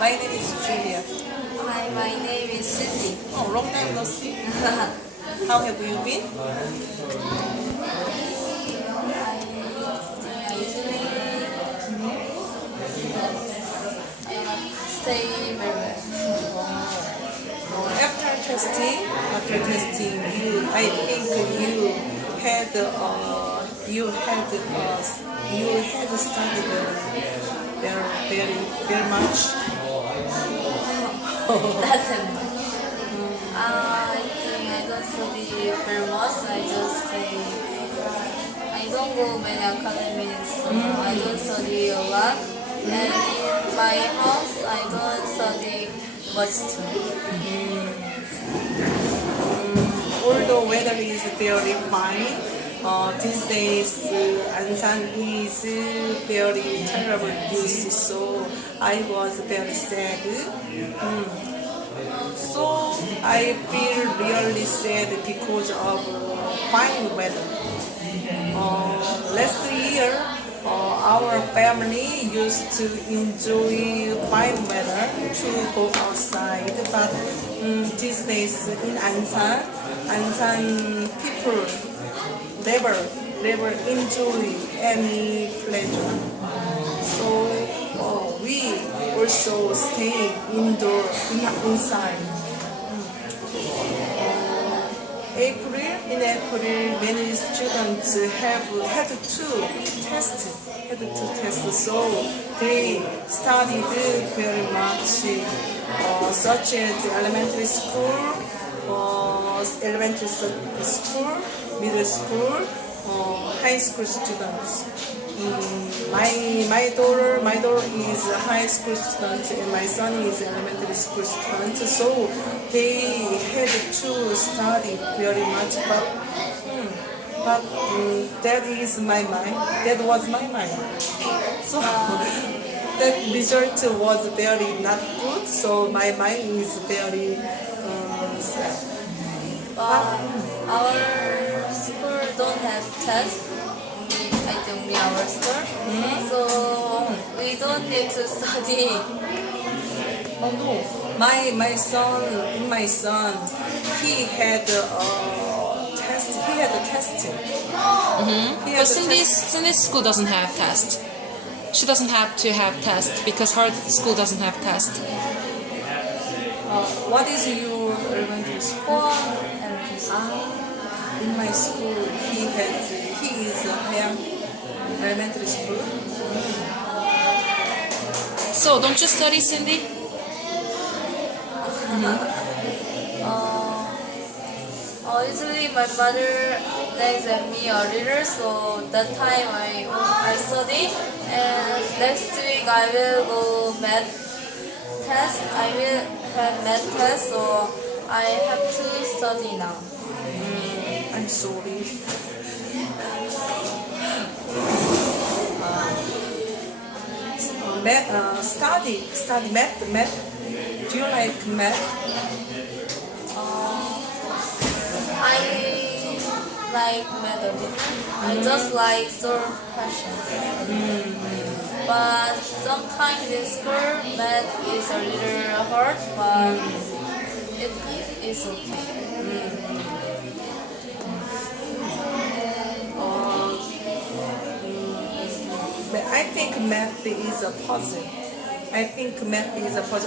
My name is Julia. Hi, my name is Cindy. Oh, long time no see. How have you been? I usually stay very well. After testing, I think you had studied very much. That's it. I think I don't study very much. I don't go many academies, so I don't study a lot. And in my house, I don't study much too. Although weather is very fine, these days Ansan is very terrible news, so I was very sad. So I feel really sad because of fine weather. Last year, our family used to enjoy fine weather to go outside, but these days in Ansan people never enjoy any pleasure. So we also stay inside. In April, many students had to test, so they studied very much, such as elementary school, middle school, high school students. My daughter is a high school student and my son is elementary school student. So they had to study very much, but that is my mind. That was my mind. So that result was very not good. So my mind is very sad. Our school don't have tests. I think we our school, so we don't need to study. Oh no, my son, he had a test. He had a test. But Cindy's school doesn't have test. She doesn't have to have test because her school doesn't have test. What is your elementary school? In my school, he is a elementary school. So don't you study, Cindy? Usually my mother makes me a reader, so that time I study. And next week I will go math test. I will have math test, so I have to study now. I'm sorry. Study math. Do you like math? I like math a bit. I just like solve questions. But sometimes in school math is a little hard, but it is okay. I think math is a puzzle.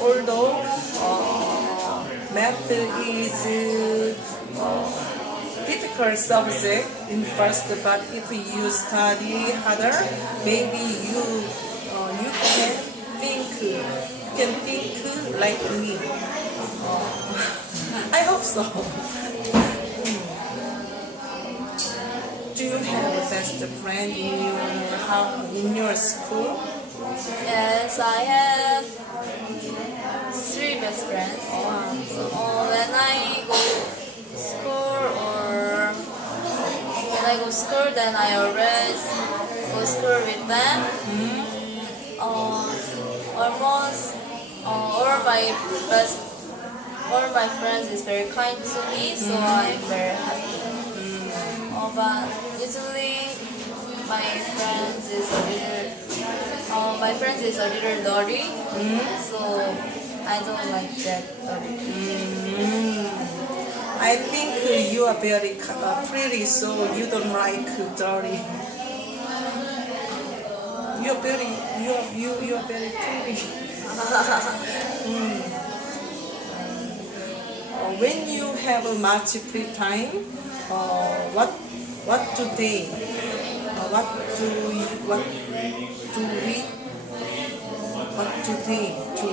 Although math is difficult subject in first, but if you study harder, maybe you can think like me. I hope so. Do you have a best friend in your school? Yes, I have 3 best friends. So when I go school, then I always go school with them. Almost all my friends is very kind to me, so I'm very happy. But usually my friends is a little my friend is a little naughty, so I don't like that naughty. I think you are very pretty, so you don't like dirty. You're very you are very pretty. When you have a much free time, what do they? What do what do we? What do they do?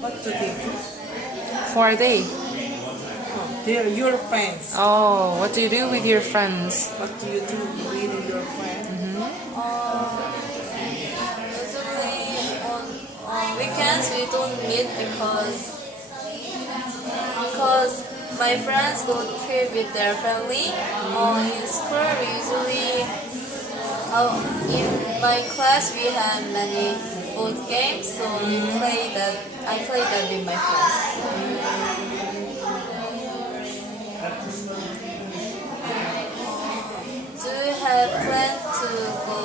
What do they do? Who are they? They're your friends. Oh, what do you do with your friends? What do you do with your friends? Usually on weekends we don't meet because my friends go trip with their family. In school we usually in my class we have many board games, so I play that with my friends. Do you have plans to go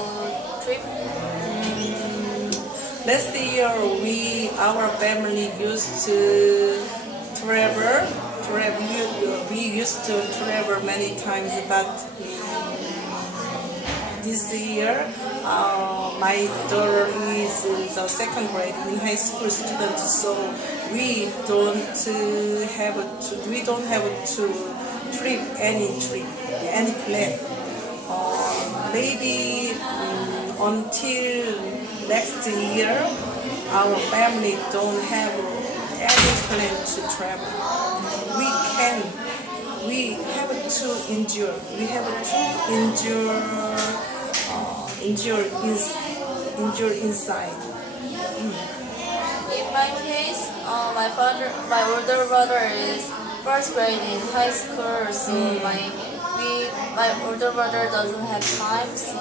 trip? Last year, our family used to travel. We used to travel many times, but this year, my daughter is the second grade in high school student, so we don't have to trip any plan. Maybe until next year, our family don't have any plan to travel. We have to endure. We have to endure inside. In my case, my older brother is first grade in high school, so my older brother doesn't have time, so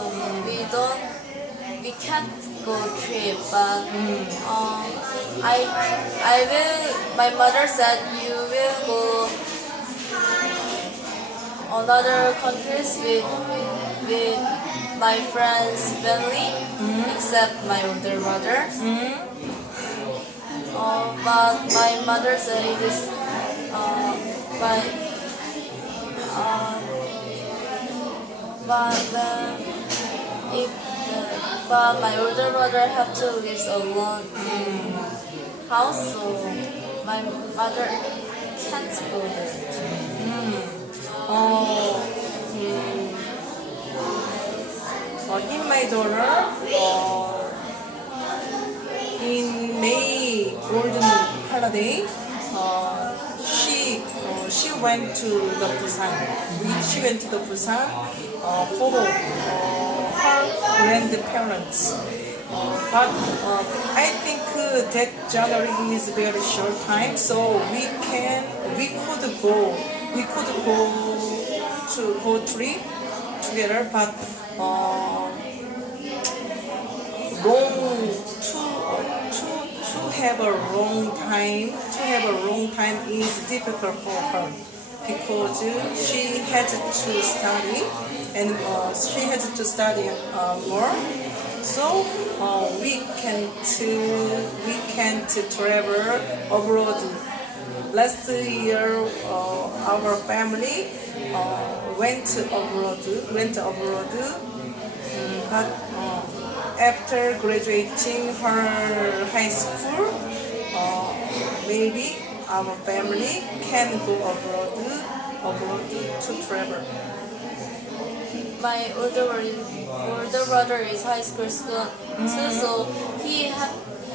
we can't go trip. But I will. My mother said you will go another countries with my friends' family, except my older brother. But my mother said it is but my older brother have to live alone in house, so my mother can't go there. In my daughter, in May Golden Holiday, she went to the Busan. She went to the Busan for her grandparents. But I think that January is very short time, so we could go trip together, but to have a long time is difficult for her because she had to study and she had to study more. So we can't travel abroad. Last year, our family went abroad, but after graduating her high school, maybe our family can go abroad to travel. My older brother is high school student too, so he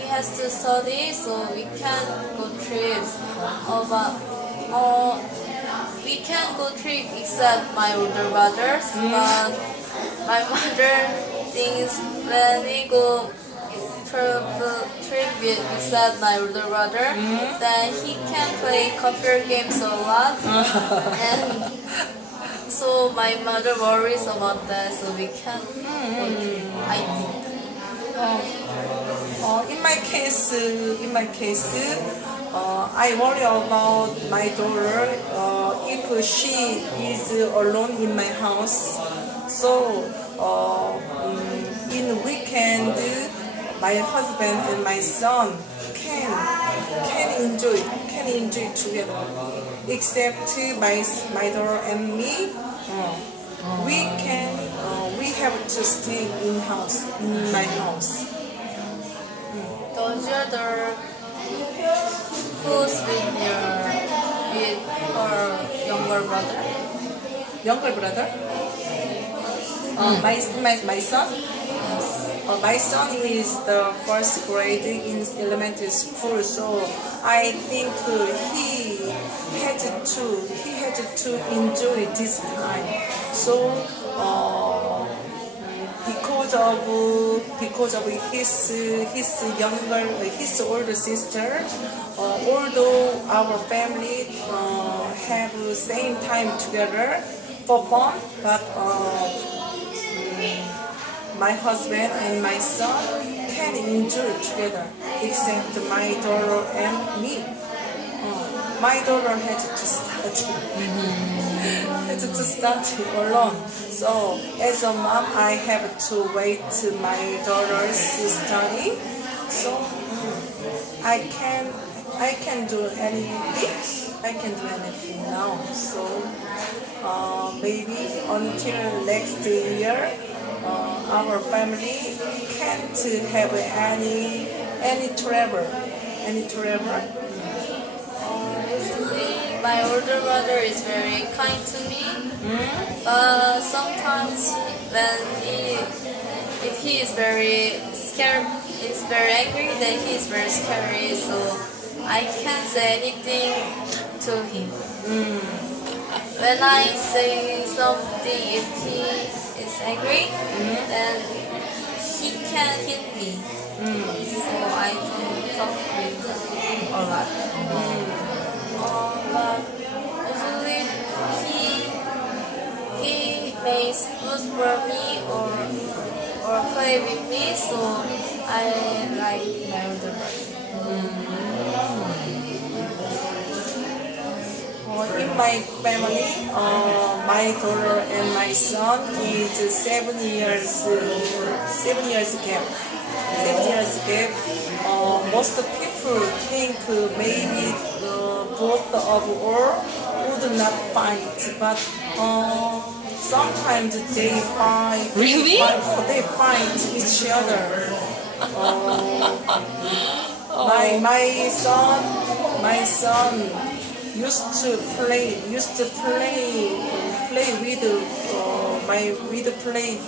has to study, so we can't go trips. We can't go trip except my older brothers. But my mother thinks when we go trip with except my older brother, then he can play computer games a lot, and so my mother worries about that, so we can't go trip, I think. In my case, I worry about my daughter if she is alone in my house. So in weekend, my husband and my son can enjoy together. Except my daughter and me, we have to stay in my house. Does your daughter who's with her younger brother? Younger brother, my son. My son is the first grade in elementary school, so I think he had to enjoy this time. So because of his older sister, although our family have the same time together for fun, but my husband and my son can enjoy together, except my daughter and me. My daughter had to start alone. So as a mom, I have to wait to my daughter's study. So I can do anything. I can do anything now. So maybe until next year, our family can't have any travel. Usually, my older brother is very kind to me. But sometimes if he is very scared, is very angry, then he is very scary. So I can't say anything to him. When I say something, if he is angry, then he can hit me. So I don't talk with him a lot. But usually he makes food for me or play with me, so I like my older brother. In my family, my daughter and my son is 7 years gap. 7 years gap. Most people think maybe both of us would not fight, but sometimes they fight. Really? They fight each other. My son used to play with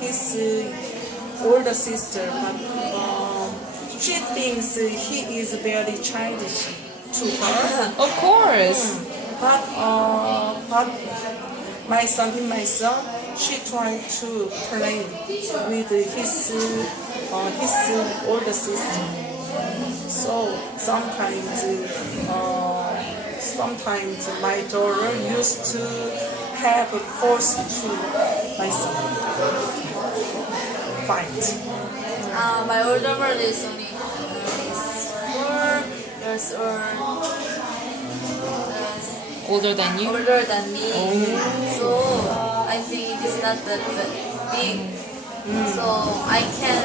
his older sister, but she thinks he is very childish to her. Of course. But my son, she tried to play with his older sister. So sometimes my daughter used to have forced to my son fight. My older brother is only 4 years old. Older than you? Older than me. So I think it is not that big. So I can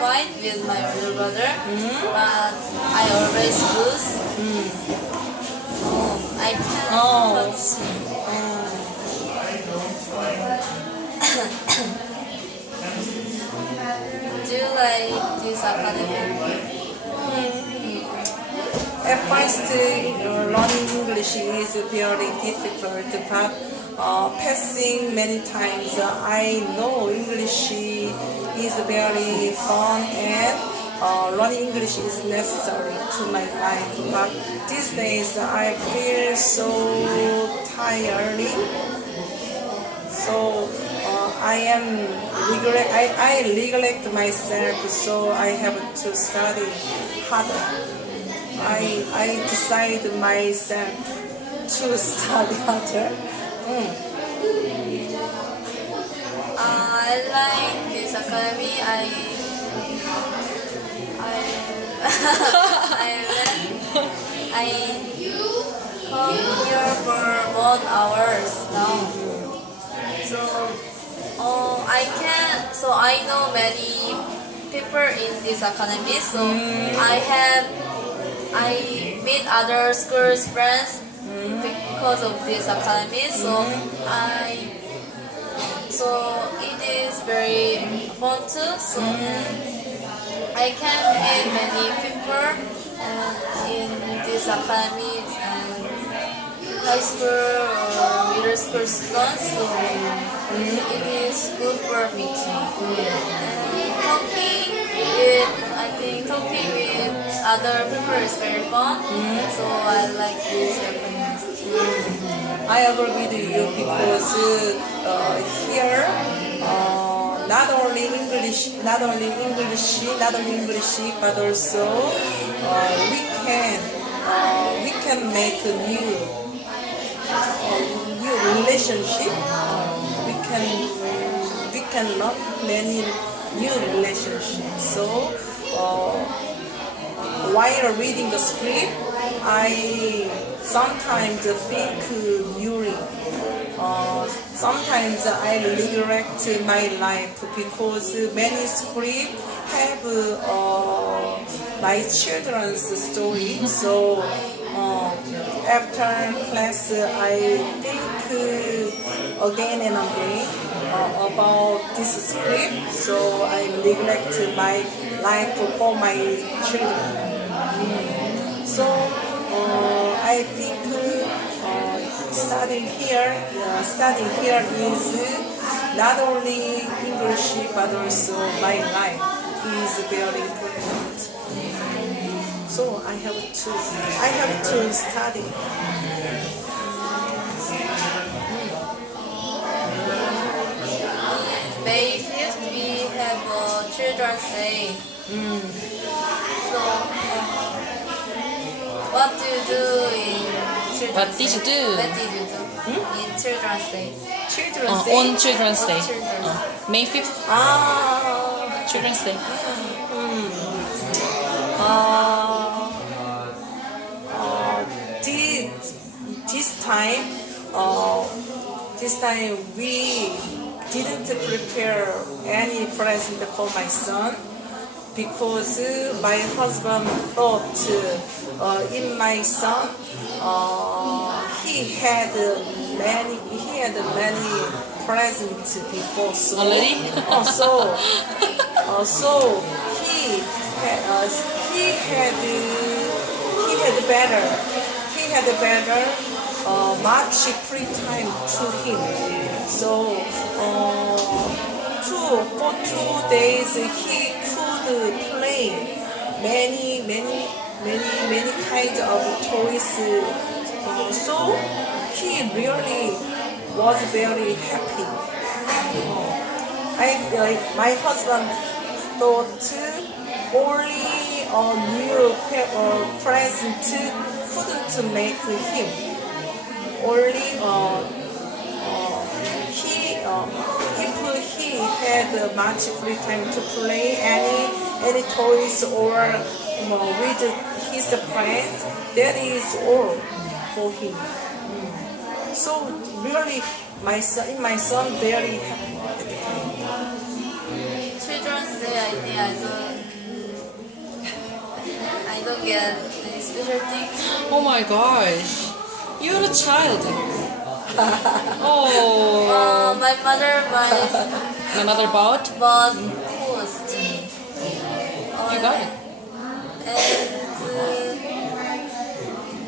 fight with my older brother, but I always lose. So I can't touch him. Do you like this academy? At first, learning English is very difficult, but passing many times, I know English is very fun and learning English is necessary to my life. But these days, I feel so tiring. So I neglect myself, so I have to study harder. I decide myself to study harder. I like this academy. I come here for 1 hour now. So I know people in this academy. So I meet other schools friends because of this academy. So it is very fun too. So I can meet many people in this academy and high school or middle school students. So it is good for me too. And talking with other people is very fun. So I like this Japanese. I agree with you because here not only English, but also we can make a new relationship. We can love many new relationships. So while reading the script, I sometimes think during. Sometimes I regret my life because many scripts have my children's story. So after class, I think again and again about this script. So I neglect my life for my children. So I think studying here is not only English but also my life is very important. So I have to study. May 5th we have Children's Day. So what do you do in Children's What did you do? What did you do in Children's Day? Children's Day. On Children's Day. On Children's Day. May 5th, Children's Day. This time we didn't prepare any present for my son because my husband thought in my son he had many presents before. So Already? So he had better much free time to him. So for 2 days he could play many kinds of toys. So he really was very happy. My husband thought only a new present couldn't make him. Only if he had much free time to play any toys or with his friends, that is all for him. So really, my son very happy. Children's Day, I think I don't get any special things. Oh my gosh, you're a child. Oh, My mother buys another boat? clothes to me. You got it. And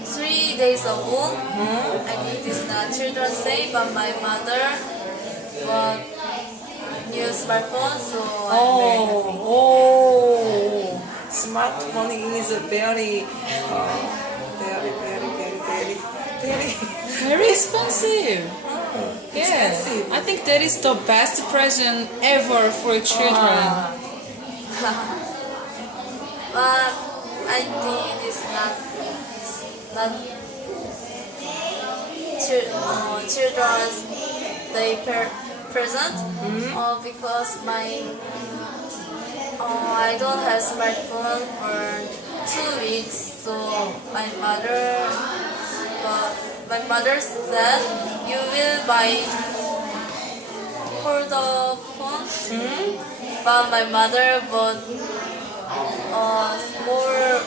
3 days ago, I think it's not Children's Day, but my mother bought new smartphone, so I'm very happy. Smartphone is very Very expensive. Yeah, expensive. I think that is the best present ever for children. But I think it's not Children's Day present because I don't have smartphone for 2 weeks, so my mother said you will buy for the phone but my mother bought more.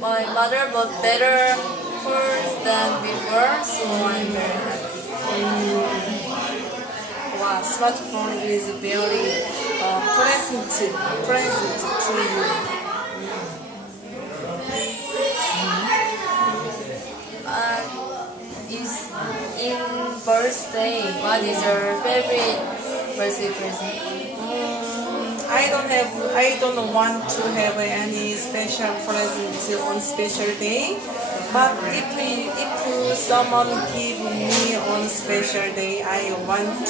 My mother bought better phones than before, so I'm very happy. Wow, smartphone is very present to you. Is in birthday, what is your favorite birthday present? I don't want to have any special present on special day. But if someone give me on special day, I want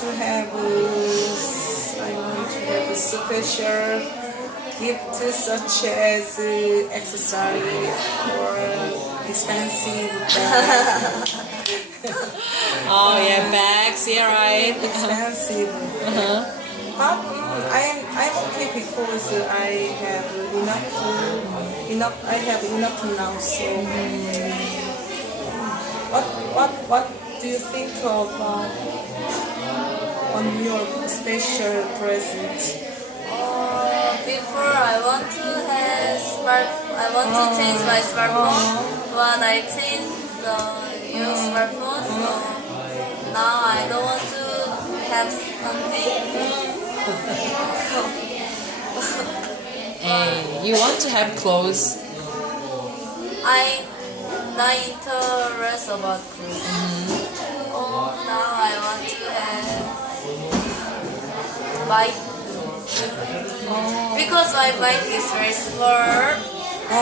to have a special gift such as accessory or expensive bag. Oh yeah, bags. Yeah, right. Expensive. But I'm okay because I have enough. I have enough now. So what do you think of on your special present? Before I want to change my smartphone, but I changed the new smartphone, so now I don't want to have something. Hey, you want to have clothes? I'm not interested about clothes. Oh, now I want to have bike. Because my bike is very small, so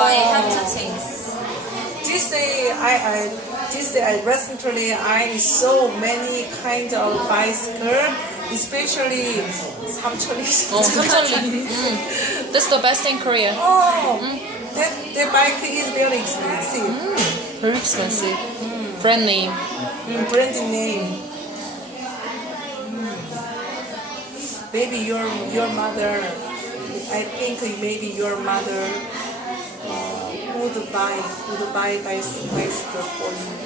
I have to change. This day I recently I saw many kind of bicycle, especially 삼천리. Oh, 삼천리. That's the best in Korea. That bike is very expensive. Very expensive. Brand name. Brand name. Maybe your mother. I think maybe your mother would buy bicycle for you.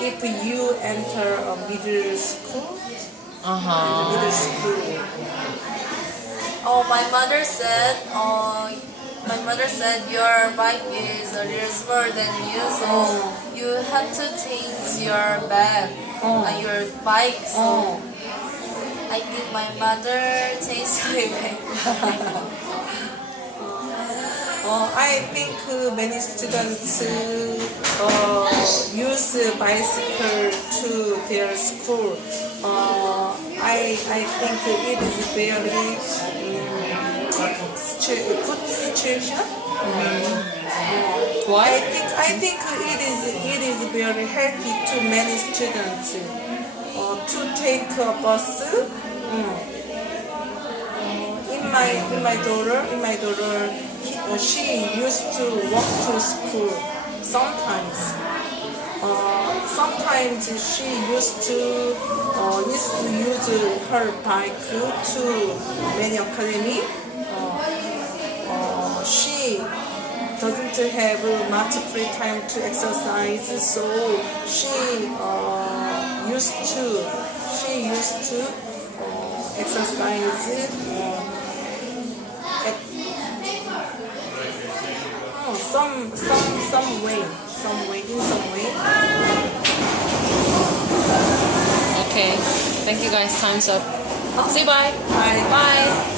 If you enter a middle school. Middle school. Oh, my mother said your bike is a little smaller than you, so you have to change your bag and your bike. So I think my mother changed my bag. I think many students use bicycle to their school. I think it is very good situation. Why? I think it is very healthy to many students to take a bus. In my daughter, she used to walk to school sometimes. Sometimes she used to use her bike to many academy. She doesn't have much free time to exercise, so she used to exercise some way. Okay. Thank you guys. Time's up. Say bye. Bye. Bye.